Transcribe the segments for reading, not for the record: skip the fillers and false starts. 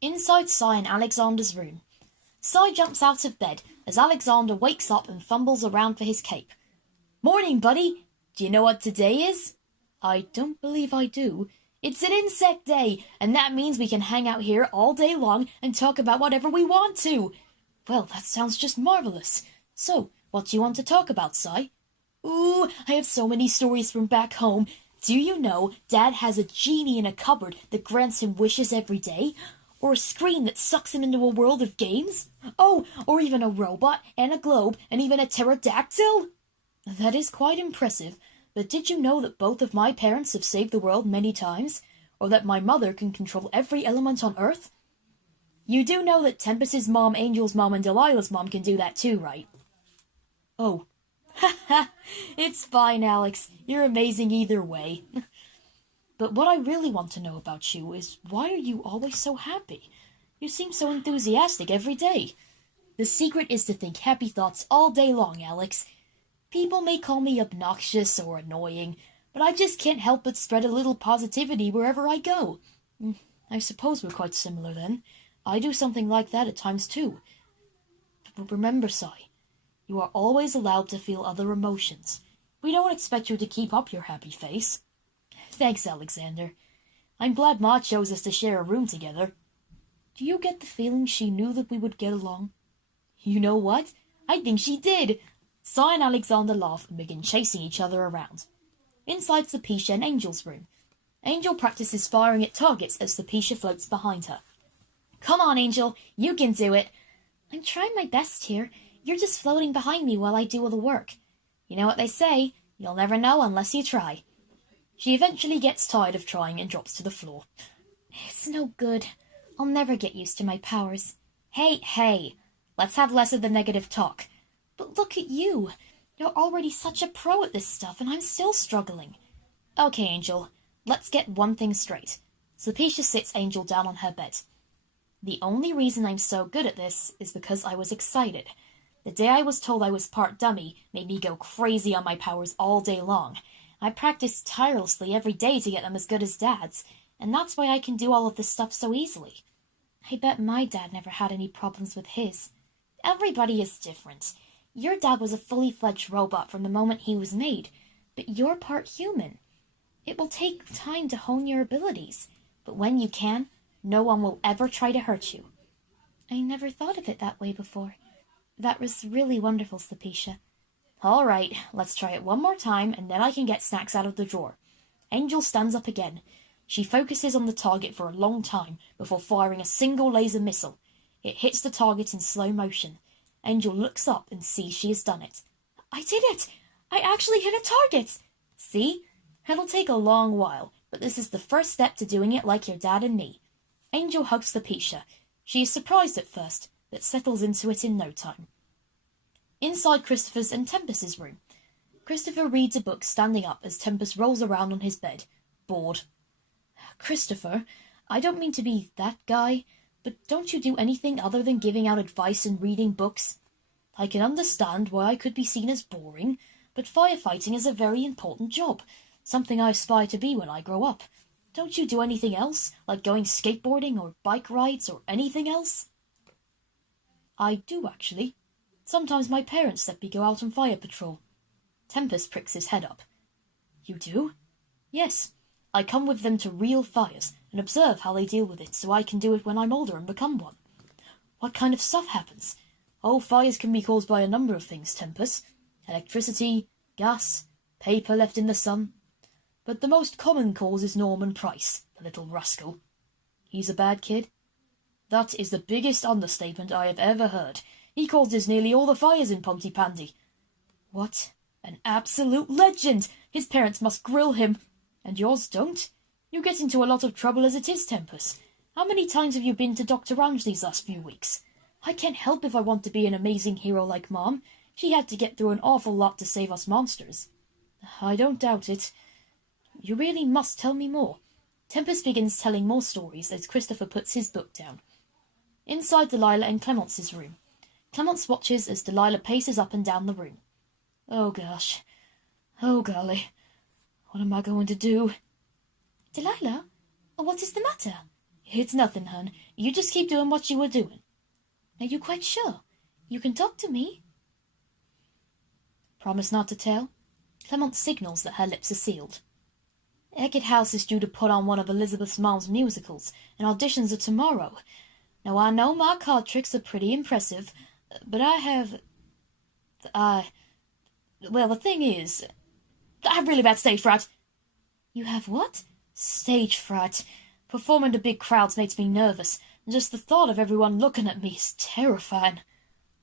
Inside Cy and Alexander's room. Cy jumps out of bed as Alexander wakes up and fumbles around for his cape. "Morning, buddy. Do you know what today is?" "I don't believe I do." "It's an insect day, and that means we can hang out here all day long and talk about whatever we want to." "Well, that sounds just marvelous. So, what do you want to talk about, Cy?" "Ooh, I have so many stories from back home. Do you know Dad has a genie in a cupboard that grants him wishes every day? Or a screen that sucks him into a world of games? Oh, or even a robot, and a globe, and even a pterodactyl?" "That is quite impressive, but did you know that both of my parents have saved the world many times? Or that my mother can control every element on Earth?" "You do know that Tempest's mom, Angel's mom, and Delilah's mom can do that too, right?" "Oh, ha! It's fine, Alex. You're amazing either way." "But what I really want to know about you is why are you always so happy? You seem so enthusiastic every day." "The secret is to think happy thoughts all day long, Alex. People may call me obnoxious or annoying, but I just can't help but spread a little positivity wherever I go." "I suppose we're quite similar then. I do something like that at times too. But remember, Cy, you are always allowed to feel other emotions. We don't expect you to keep up your happy face." "Thanks, Alexander. I'm glad Ma chose us to share a room together." "Do you get the feeling she knew that we would get along?" "You know what? I think she did." Cy and Alexander laugh and begin chasing each other around. Inside Sapisha and Angel's room. Angel practices firing at targets as Sapisha floats behind her. "Come on, Angel. You can do it." "I'm trying my best here. You're just floating behind me while I do all the work." "You know what they say. You'll never know unless you try." She eventually gets tired of trying and drops to the floor. "It's no good. I'll never get used to my powers." Hey, let's have less of the negative talk." "But look at you. You're already such a pro at this stuff, and I'm still struggling." "Okay, Angel, let's get one thing straight." Sapisha sits Angel down on her bed. "The only reason I'm so good at this is because I was excited. The day I was told I was part dummy made me go crazy on my powers all day long. I practiced tirelessly every day to get them as good as Dad's, and that's why I can do all of this stuff so easily." "I bet my dad never had any problems with his." "Everybody is different. Your dad was a fully fledged robot from the moment he was made, but you're part human. It will take time to hone your abilities, but when you can, no one will ever try to hurt you." "I never thought of it that way before. That was really wonderful, Sapisha." "All right, let's try it one more time, and then I can get snacks out of the drawer." Angel stands up again. She focuses on the target for a long time before firing a single laser missile. It hits the target in slow motion. Angel looks up and sees she has done it. "I did it! I actually hit a target!" "See? It'll take a long while, but this is the first step to doing it like your dad and me." Angel hugs Sapisha. She is surprised at first, but settles into it in no time. Inside Christopher's and Tempest's room. Christopher reads a book standing up as Tempest rolls around on his bed, bored. "Christopher, I don't mean to be that guy, but don't you do anything other than giving out advice and reading books? I can understand why I could be seen as boring, but firefighting is a very important job, something I aspire to be when I grow up. Don't you do anything else, like going skateboarding or bike rides or anything else?" I do, actually. Sometimes my parents let me go out on fire patrol. Tempest pricks his head up. You do? Yes. I come with them to real fires and observe how they deal with it so I can do it when I'm older and become one. What kind of stuff happens? Oh, fires can be caused by a number of things, Tempest. Electricity, gas, paper left in the sun. But the most common cause is Norman Price, the little rascal. He's a bad kid? That is the biggest understatement I have ever heard. He causes nearly all the fires in Pontypandy. What? An absolute legend! His parents must grill him. And yours don't? You get into a lot of trouble as it is, Tempest. How many times have you been to Dr. Range these last few weeks? I can't help if I want to be an amazing hero like Mom. She had to get through an awful lot to save us monsters. I don't doubt it. You really must tell me more. Tempest begins telling more stories as Christopher puts his book down. Inside Delilah and Clemence's room. Clemence watches as Delilah paces up and down the room. Oh, gosh. Oh, golly. What am I going to do? Delilah? What is the matter? It's nothing, hon. You just keep doing what you were doing. Are you quite sure? You can talk to me. Promise not to tell? Clemence signals that her lips are sealed. Eckett House is due to put on one of Elizabeth's mom's musicals, and auditions are tomorrow. Now, I know my card tricks are pretty impressive, but I have... Well, the thing is, I have really bad stage fright. You have what? Stage fright. Performing to big crowds makes me nervous, and just the thought of everyone looking at me is terrifying.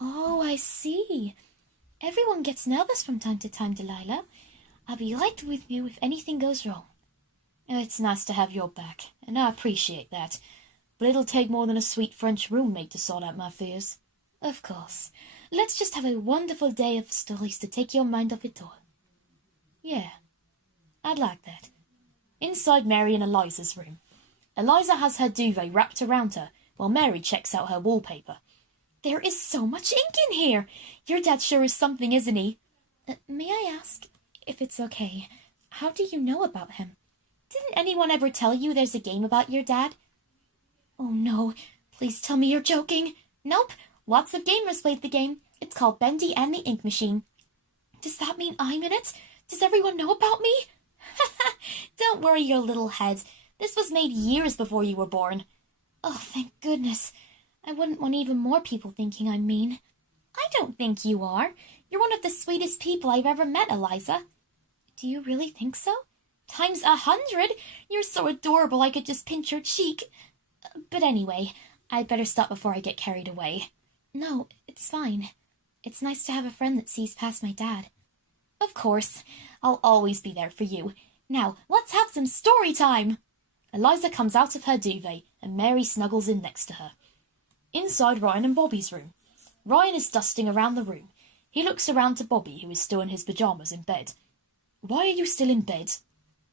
Oh, I see. Everyone gets nervous from time to time, Delilah. I'll be right with you if anything goes wrong. It's nice to have your back, and I appreciate that. But it'll take more than a sweet French roommate to sort out my fears. Of course. Let's just have a wonderful day of stories to take your mind off it all. Yeah, I'd like that. Inside Mary and Eliza's room. Eliza has her duvet wrapped around her, while Mary checks out her wallpaper. There is so much ink in here! Your dad sure is something, isn't he? May I ask, if it's okay, how do you know about him? Didn't anyone ever tell you there's a game about your dad? Oh no, please tell me you're joking. Nope, lots of gamers played the game. It's called Bendy and the Ink Machine. Does that mean I'm in it? Does everyone know about me? Don't worry your little head. This was made years before you were born. Oh, thank goodness. I wouldn't want even more people thinking I'm mean. I don't think you are. You're one of the sweetest people I've ever met, Eliza. Do you really think so? Times 100! You're so adorable I could just pinch your cheek. But anyway, I'd better stop before I get carried away. No, it's fine. It's nice to have a friend that sees past my dad. Of course. I'll always be there for you. Now, let's have some story time! Eliza comes out of her duvet, and Mary snuggles in next to her. Inside Ryan and Bobby's room. Ryan is dusting around the room. He looks around to Bobby, who is still in his pyjamas in bed. Why are you still in bed?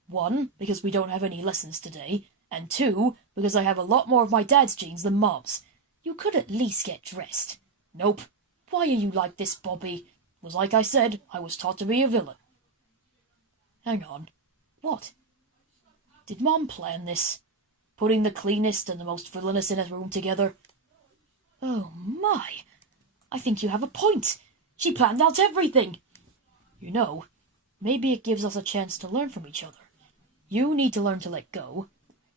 1, because we don't have any lessons today, and 2, because I have a lot more of my dad's genes than Mom's. You could at least get dressed. Nope. Why are you like this, Bobby? Was like I said, I was taught to be a villain. Hang on. What? Did Mom plan this? Putting the cleanest and the most villainous in a room together? Oh my! I think you have a point. She planned out everything. You know, maybe it gives us a chance to learn from each other. You need to learn to let go.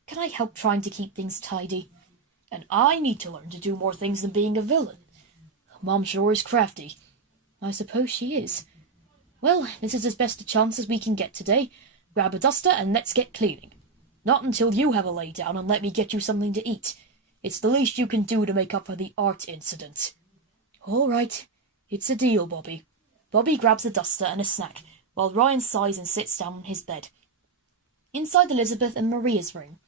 Can I help trying to keep things tidy? And I need to learn to do more things than being a villain. Mom sure is crafty. I suppose she is. Well, this is as best a chance as we can get today. Grab a duster and let's get cleaning. Not until you have a lay down and let me get you something to eat. It's the least you can do to make up for the art incident. All right. It's a deal, Bobby. Bobby grabs a duster and a snack, while Ryan sighs and sits down on his bed. Inside Elizabeth and Maria's room.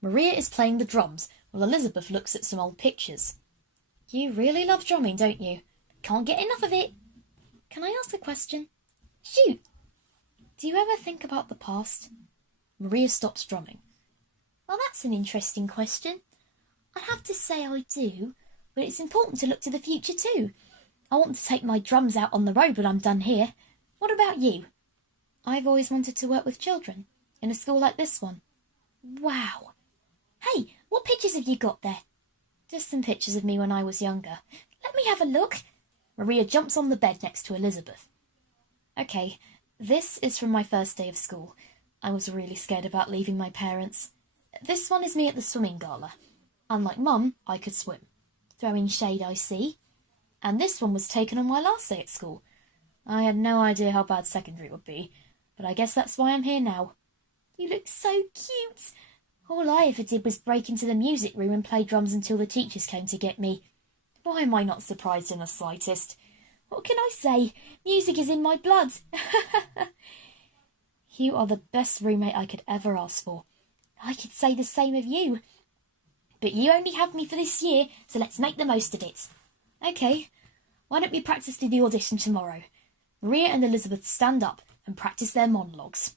Maria is playing the drums, while Elizabeth looks at some old pictures. You really love drumming, don't you? Can't get enough of it. Can I ask a question? Shoot! Do you ever think about the past? Maria stops drumming. Well, that's an interesting question. I'd have to say I do, but it's important to look to the future too. I want to take my drums out on the road when I'm done here. What about you? I've always wanted to work with children, in a school like this one. Wow! Hey, what pictures have you got there? Just some pictures of me when I was younger. Let me have a look. Maria jumps on the bed next to Elizabeth. Okay, this is from my first day of school. I was really scared about leaving my parents. This one is me at the swimming gala. Unlike Mum, I could swim. Throwing shade, I see. And this one was taken on my last day at school. I had no idea how bad secondary would be, but I guess that's why I'm here now. You look so cute. All I ever did was break into the music room and play drums until the teachers came to get me. Why am I not surprised in the slightest? What can I say? Music is in my blood. You are the best roommate I could ever ask for. I could say the same of you. But you only have me for this year, so let's make the most of it. Okay, why don't we practice the audition tomorrow? Maria and Elizabeth stand up and practice their monologues.